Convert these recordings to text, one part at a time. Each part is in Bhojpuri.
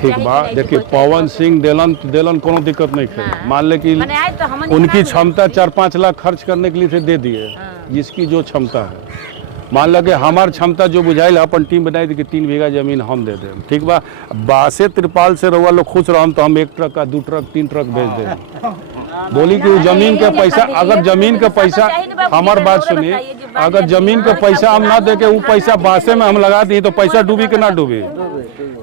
ठीक बा। देखिए पवन सिंह देलन कोनो दिक्कत नहीं है। मान ले कि उनकी क्षमता 4-5 लाख खर्च करने के लिए थे, दे दिए जिसकी जो क्षमता है। मान लगे हमार क्षमता जो बुझाइल अपन टीम बनाई थी कि 3 बीघा जमीन हम दे दें। ठीक बा। बासे त्रिपाल से रहुआ लोग खुश रहम तो हम 1 ट्रक का 2 ट्रक 3 ट्रक भेज दें। बोली कि जमीन के पैसा, अगर जमीन के पैसा, हमार बात सुनिए, अगर जमीन के पैसा हम ना दे के वो पैसा बासे में हम लगा दी तो पैसा डूबी के ना डूबी।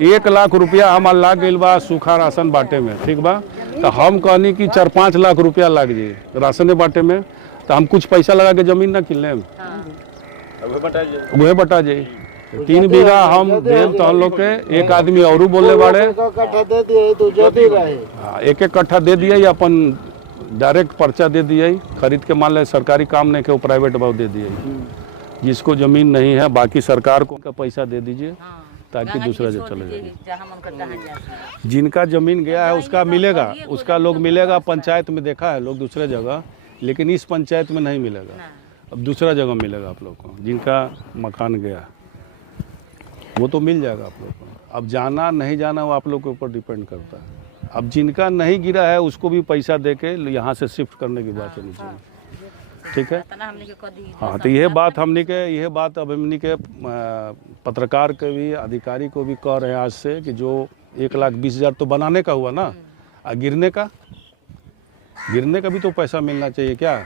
1 लाख रुपया हमार लाग गई बा सूखा राशन बांटे में। ठीक बा। तो हम कहनी कि 4-5 लाख रुपया लाग जी राशन बांटे में, तो हम कुछ पैसा लगा के जमीन ना किन लें, वह बटा जाए। 3 बीघा हम देव तो हम लोग के एक आदमी और बोले बाड़े 1-1 कट्ठा दे दिए, अपन डायरेक्ट पर्चा दे दिए खरीद के। मान ले सरकारी काम नहीं के वो प्राइवेट भाव दे दिए। जिसको जमीन नहीं है बाकी सरकार को का पैसा दे दीजिए ताकि दूसरा जगह चले जाए। जिनका जमीन गया है उसका मिलेगा, उसका लोग मिलेगा। पंचायत में देखा है लोग दूसरे जगह, लेकिन इस पंचायत में नहीं मिलेगा। अब दूसरा जगह मिलेगा आप लोग को। जिनका मकान गया वो तो मिल जाएगा आप लोग को। अब जाना नहीं जाना वो आप लोग के ऊपर डिपेंड करता है। अब जिनका नहीं गिरा है उसको भी पैसा दे के यहाँ से शिफ्ट करने की बात होनी चाहिए। ठीक है। हाँ, तो यह बात हमने अब हमने के पत्रकार के भी अधिकारी को भी कह रहे हैं आज से कि जो 1,20,000 तो बनाने का हुआ ना, गिरने का भी तो पैसा मिलना चाहिए क्या।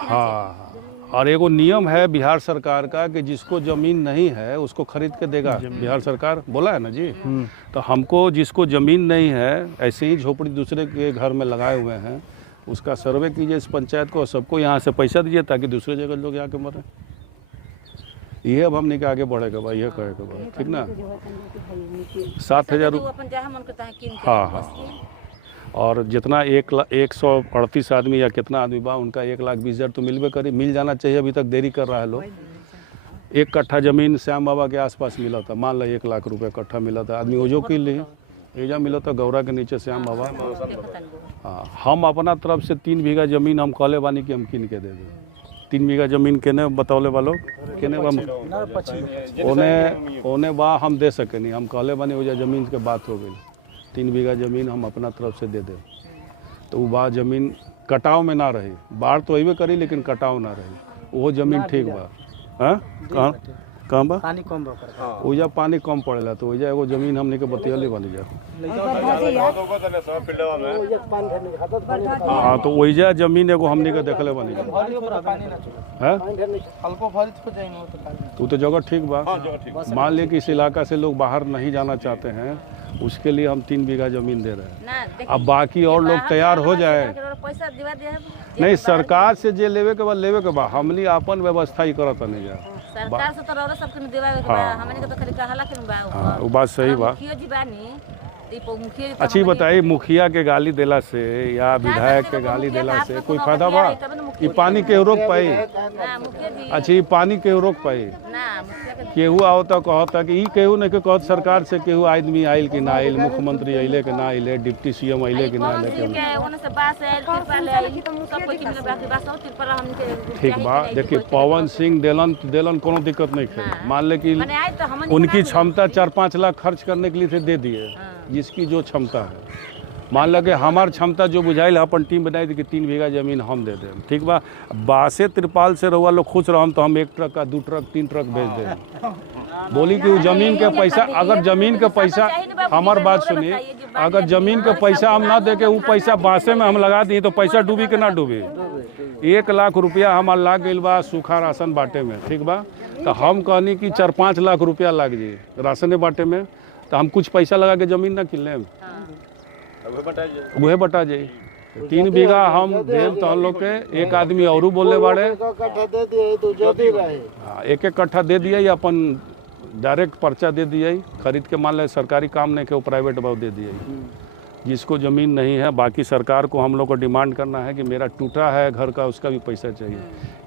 हाँ, और एगो नियम है बिहार सरकार का कि जिसको जमीन नहीं है उसको खरीद के देगा बिहार सरकार, बोला है ना जी। तो हमको जिसको जमीन नहीं है, ऐसे ही झोपड़ी दूसरे के घर में लगाए हुए हैं, उसका सर्वे कीजिए इस पंचायत को, सबको यहाँ से पैसा दीजिए ताकि दूसरे जगह लोग आके मरे। ये अब हमने के आगे बढ़ेगा भाई, यह कहेगा भाई। ठीक ना। 7,000 रुपये। हाँ। और जितना 138 आदमी या कितना आदमी बा उनका 1,20,000 तो मिल जाना चाहिए। अभी तक देरी कर रहा है लोग। 1 कट्ठा जमीन श्याम बाबा के आसपास मिला था, मान लो 1 लाख रुपए कट्ठा मिला था। आदमी ओजो के लिए एजा मिला था गौरा के नीचे श्याम बाबा। हाँ, हम अपना तरफ से 3 बीघा जमीन हम कहले बानी कि हम किन के दे दें। 3 बीघा जमीन केने बतौले वालों केने ओने बा हम दे सके नहीं। हम कहले बानी ओजा जमीन के बात हो गई। 3 बीघा जमीन हम अपना तरफ से दे दें तो वो बा जमीन कटाव में ना रही। बाढ़ तो अबे करी लेकिन कटाव ना रही, वो जमीन ठीक बा। हाँ, कहाँ बा पानी कम बा, ओजा पानी कम पड़ेला तो ओजा एगो जमीन हमने के बतियले वाली जा। हाँ, तो ओजा जमीन एगो हमने के देखले वाली जा। तो जगह ठीक बा। मान ले कि इस इलाका से लोग बाहर नहीं जाना चाहते हैं, उसके लिए हम 3 बीघा जमीन दे रहे हैं। अब बाकी और लोग तैयार हो जाए। नहीं, सरकार से जे लेवे के बा हमनी अपन व्यवस्था ही करत नहीं जा। सरकार से तो रौरा सबके देवावे के बा, हमने के तो खाली कहला के बा। हां, वो बात सही बा। मुखिया जी बानी, अच्छी बताइए, मुखिया के गाली देला से या विधायक के गाली देला से कोई फायदा बा? ये पानी के रोक पाई? अच्छा, पानी के रोक पाई? केहू आओ तो कहता कि ई केहू नहीं के कहत सरकार से केहू आदमी आइल कि ना आइल, मुख्यमंत्री आइले कि ना आइले, डिप्टी सीएम आइले कि ना आइले। ठीक बा। देखिए पवन सिंह देलन कोनो दिक्कत नहीं है। मान ले कि उनकी क्षमता 4-5 लाख खर्च करने के लिए थे, दे दिए जिसकी जो क्षमता है। मान लगे हमार क्षमता जो बुझाइल अपन टीम बनाई थी कि 3 बीघा जमीन हम दे दें। ठीक बा। बासे त्रिपाल से रहुआ लोग खुश रहम तो हम 1 ट्रक का 2 ट्रक 3 ट्रक भेज दें। बोली कि जमीन के पैसा, अगर जमीन के पैसा, हमार बात सुनिए, अगर जमीन के पैसा हम ना दे के वो पैसा बासे में हम लगा दी तो पैसा डूबी के ना डूबी। 1 लाख रुपया हमार लाग गई बा सूखा राशन बांटे में। ठीक बा। तो हम कहनी कि 4-5 लाख रुपया लाग जी राशन बांटे में, तो हम कुछ पैसा लगा के जमीन ना किन लें, वह बटा जाए। 3 बीघा हम देव तो हम लोग के एक आदमी और बोले बाड़े 1-1 कट्ठा दे दिए, अपन डायरेक्ट पर्चा दे दिए खरीद के। मान ले सरकारी काम नहीं के वो प्राइवेट भाव दे दिए। जिसको ज़मीन नहीं है बाकी सरकार को हम लोग को डिमांड करना है कि मेरा टूटा है घर का उसका भी पैसा चाहिए।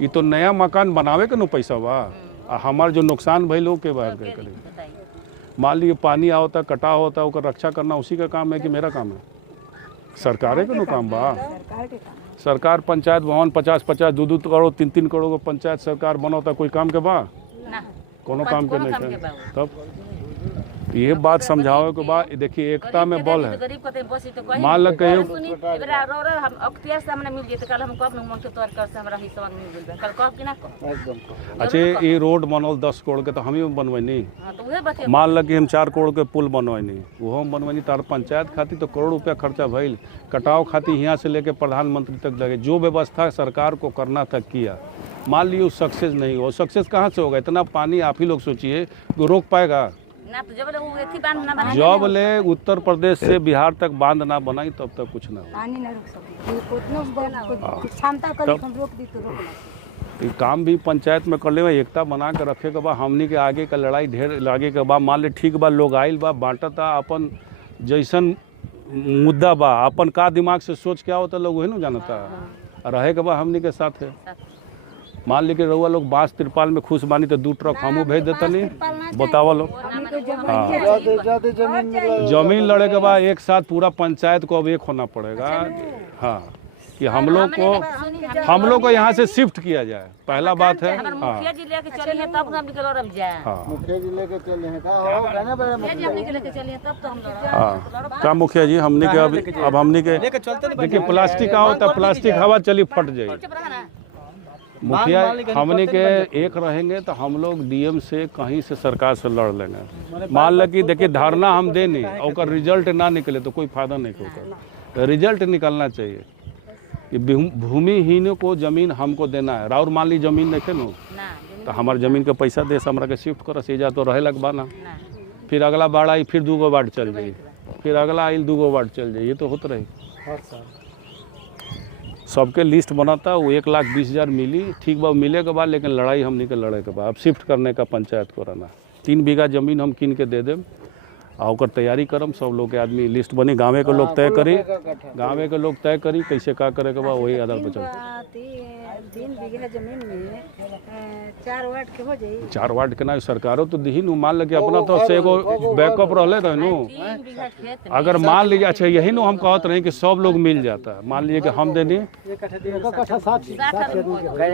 ये तो नया मकान बनावे के न पैसा बा, हमार जो नुकसान भइल के बाहर के करे। मान लीजिए पानी आवता कटाव होता है, रक्षा करना उसी का काम है कि मेरा काम है? सरकारे का नो काम बा। सरकार पंचायत भवन 50-50 2-2 करोड़ 3-3 करोड़ को पंचायत सरकार बनौता कोई काम के बा ना कोनो काम के कोनो काम नहीं के बा है। तब ये बात समझावे के बाद देखिए एकता में बल है। गरीब को बस तो कहीं मान लग कहियो सुनी एबरा रो हम अख्तियार से हमने मिल जेते कल हम कब मन के तौर कर से हमरा हिस्सा मिल गेल कल कब कि ना एकदम अच्छा ये रोड बनल 10 करोड़ के तो हम ही बनवैनी। हां तो उहे बतिया मान लग कि हम 4 करोड़ के पुल बनवैनी वो हम बनवैनी तार पंचायत खातिर तो करोड़ रुपया खर्चा भइल कटाव खातिर यहाँ से लेके प्रधानमंत्री तक लगे जो व्यवस्था सरकार को करना था किया। मान लीजिए सक्सेस नहीं हो सक्सेस कहाँ से होगा इतना पानी आप ही लोग सोचिए रोक पाएगा ना तो जब वो एथी बांध ना बना जब ले उत्तर प्रदेश से बिहार तक बांध ना बनाई तब तक कुछ ना हो। पानी ना रुक सके उतना क्षमता कर हम रोक दी तो रोक ना ये काम भी पंचायत में कर ले एकता बना के रखे के बाद हमनी के आगे का लड़ाई ढेर लागे के बाद मान ले ठीक बा लोग आइल बा बांटता अपन जैसन मुद्दा बा अपन का दिमाग से सोच क्या होता लोग वही ना जानता रहे के बाद हमनी के साथ है। मान ली कि रउआ लोग बांस तिरपाल में खुश बानी तो 2 ट्रक हमू भेज देता नहीं बतावा लोग। ज्यादा जमीन मिला जमीन लड़े के बाद एक साथ पूरा पंचायत को अब एक होना पड़ेगा। हाँ कि हम लोग को यहाँ से शिफ्ट किया जाए पहला बात है। हमर हाँ मुखिया जी लेके चली है तब हम निकल रब जाए हाँ मुखिया जी लेके चले हैं का हो कहना बड़ा मुखिया जी हम लेके चली है तब तो हम हाँ क्या मुखिया जी हमने के अब हमने के देखिए प्लास्टिक का होता प्लास्टिक हवा चली फट जाए। मुखिया हमने के एक रहेंगे तो हम लोग डीएम से कहीं से सरकार से लड़ लेंगे। मान ल कि देखिए धरना हम देनी और रिजल्ट ना निकले तो कोई फायदा नहीं होगा। रिजल्ट निकलना चाहिए कि भूमिहीनों को जमीन हमको देना है। और मान ली जमीन नहीं नो ना तो हमारे जमीन के पैसा दे हमरा के शिफ्ट कर से जा तो रहे लग बाना फिर अगला बाढ़ आई फिर 2 गो वार्ड चल जाई फिर अगला आइल 2 गो वार्ड चल जाई ये तो होता रही। सबके लिस्ट बनाता वो 1,20,000 मिली ठीक बा मिले के बाद लेकिन लड़ाई हमनी के लड़े के बाद अब शिफ्ट करने का पंचायत को रहना 3 बीघा जमीन हम किन के दे देम और ओकर तैयारी करम सब लोग के आदमी लिस्ट बनी गाँवे के लोग तय करी गाँवे के लोग तय करी कैसे का करे के बाद वही आधार पर चलते 3 बीघा जमीन में 4 वार्ड के हो जाई 4 वार्ड के ना सरकारों तो दी नु मान लगे अपना तो से एगो बैकअप रहले रहे नु 3 बीघा खेत अगर मान लीजिए अच्छा यही नु हम कहत रहे कि सब लोग मिल जाता मान लीजिए कि हम देनी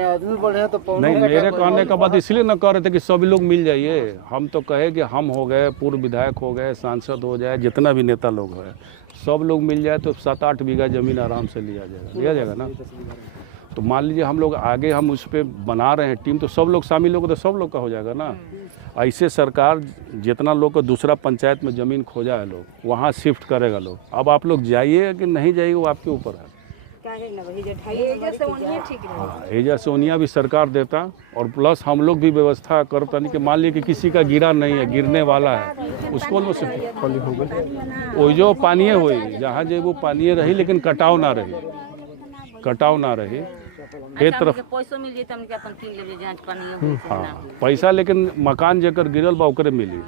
आदमी बढ़े तो नहीं मेरे कहने का बात इसलिए न कह रहे थे कि सभी लोग मिल जाइए हम तो कहे कि हम हो गए पूर्व विधायक हो गए सांसद हो जाए जितना भी नेता लोग है सब लोग मिल जाए तो 7-8 बीघा जमीन आराम से लिया जाएगा ना। तो मान लीजिए हम लोग आगे हम उस पर बना रहे हैं टीम तो सब लोग शामिल होगा तो सब लोग का हो जाएगा ना। ऐसे सरकार जितना लोग को दूसरा पंचायत में ज़मीन खोजा है लोग वहाँ शिफ्ट करेगा लोग। अब आप लोग जाइए कि नहीं जाइए वो आपके ऊपर है। एजा सोनिया भी सरकार देता और प्लस हम लोग भी व्यवस्था करता नहीं कि मान लीजिए कि किसी का गिरा नहीं है गिरने वाला है उसको वो खाली हो गए वो जो पानी हुई जहाँ जो वो पानी रही लेकिन कटाव ना रही एक तरफ पैसों मिल जाए तो हमके अपन किन ले जांच पानी हाँ पैसा लेकिन मकान जेकर गिरल बा ओकरे मिली।